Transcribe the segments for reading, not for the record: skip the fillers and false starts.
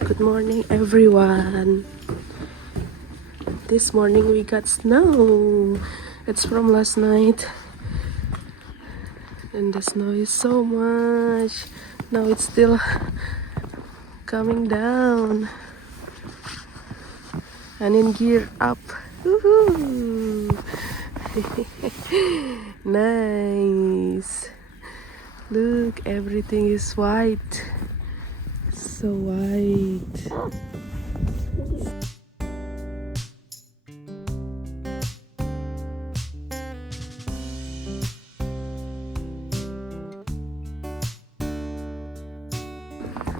Good morning, everyone. This morning we got snow. It's from last night, and the snow is so much. Now it's still coming down. And in gear up. Woohoo! Nice. Look, everything is white. So white.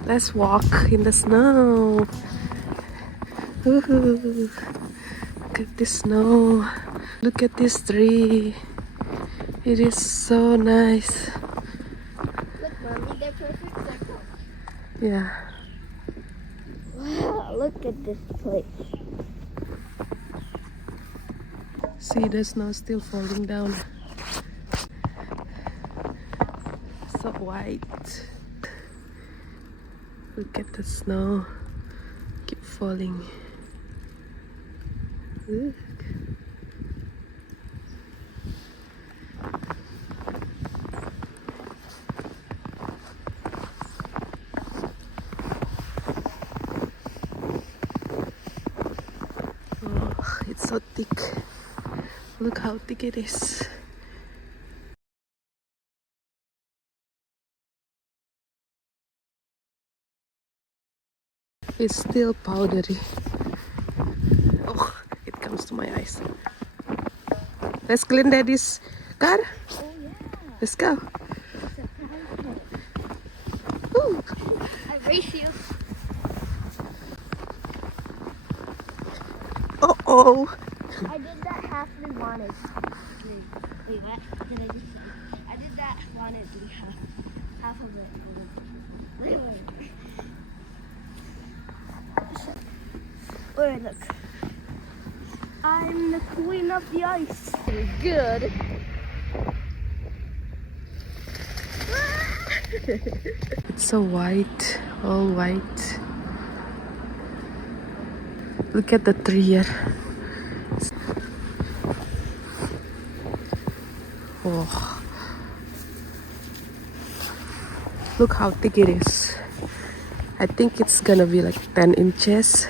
Let's walk in the snow. Woohoo. Look at this snow. Look at this tree. It is so nice. Look, Mommy, they're perfect circles. Yeah. Wow, look at this place. See, the snow still falling down. So white. Look at the snow. Keep falling. Look. Oh, it's so thick. Look how thick it is. It's still powdery. Oh, it comes to my eyes. Let's clean Daddy's car. Oh, yeah. Let's go. Woo. I race you. Uh-oh. I did that half we wanted. Wait, what did I just say? I did that wanted half of it. Wait. Wait, look. I'm the queen of the ice. Good. It's so white, all white. Look at the tree here. Oh. Look how thick it is. I think it's gonna be like 10 inches.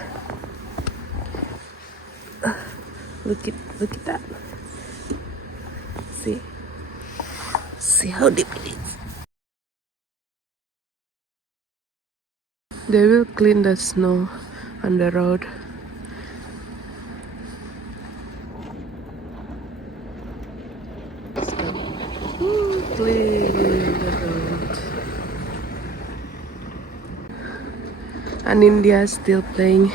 Look at that. See how deep it is. They will clean the snow on the road. Let's go. Ooh, clean the road. And India is still playing.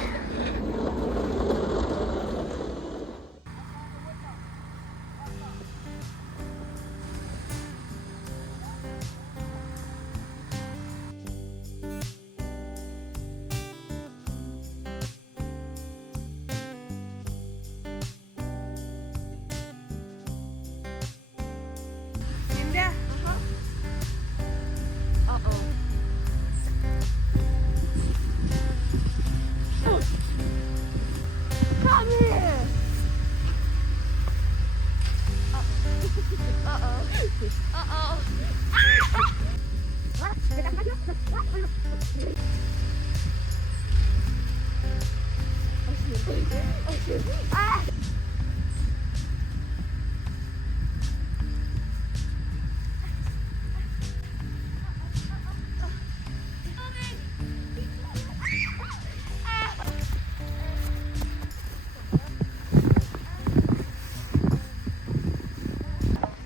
India. Uh-oh. Come here. Uh-oh. Uh-oh. Ah!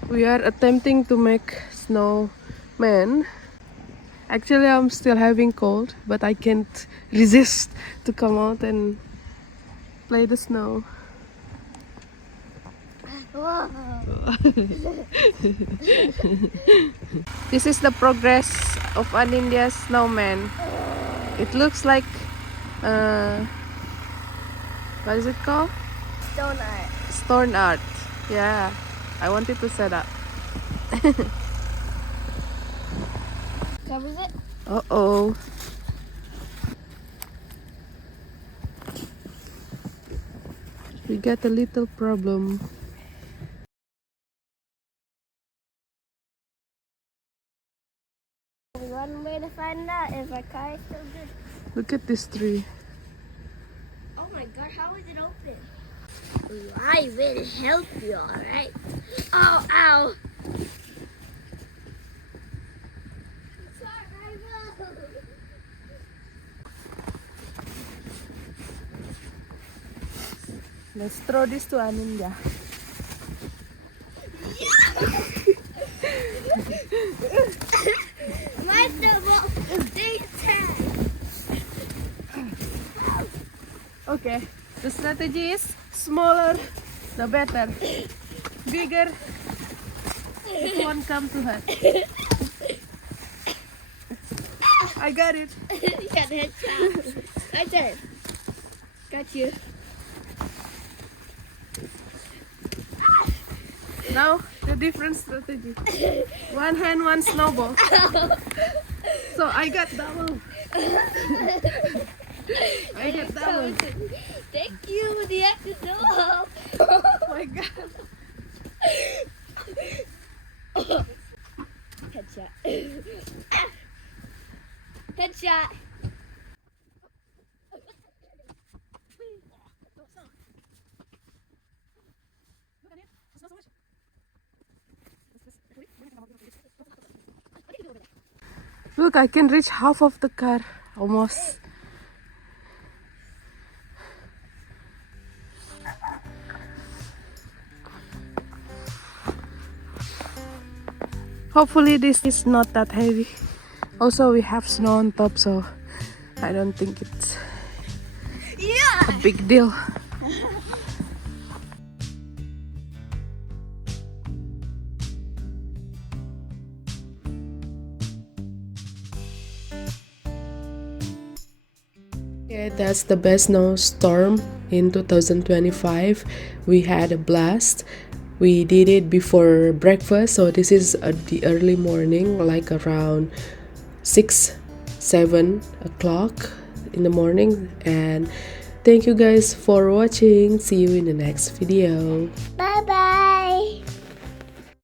We are attempting to make snowman. Actually, I'm still having cold, but I can't resist to come out and play the snow. Whoa. This is the progress of an India snowman. It looks like what is it called? Donut. Stone art. Yeah, I wanted to set up. Covers it? Uh-oh. We got a little problem. One way to find out if our car is still good. Look at this tree. Oh my god, how is it open? I will help you, alright? Oh, ow! Let's throw this to Anindya. My double is Okay, the strategy is smaller the better. Bigger, it won't come to her. I got it. You got the headshot. Right there. Got you. Now, the different strategy. One hand, one snowball. So I got double. I got double. Thank you, the actor's no help. Oh my god. Headshot. Headshot. Look, I can reach half of the car. Almost. Hopefully this is not that heavy. Also, we have snow on top, so I don't think it's a big deal. Yeah, that's the best snowstorm in 2025. We had a blast. We did it before breakfast, so this is the early morning, like around 6-7 o'clock in the morning. And thank you guys for watching. See you in the next video. Bye.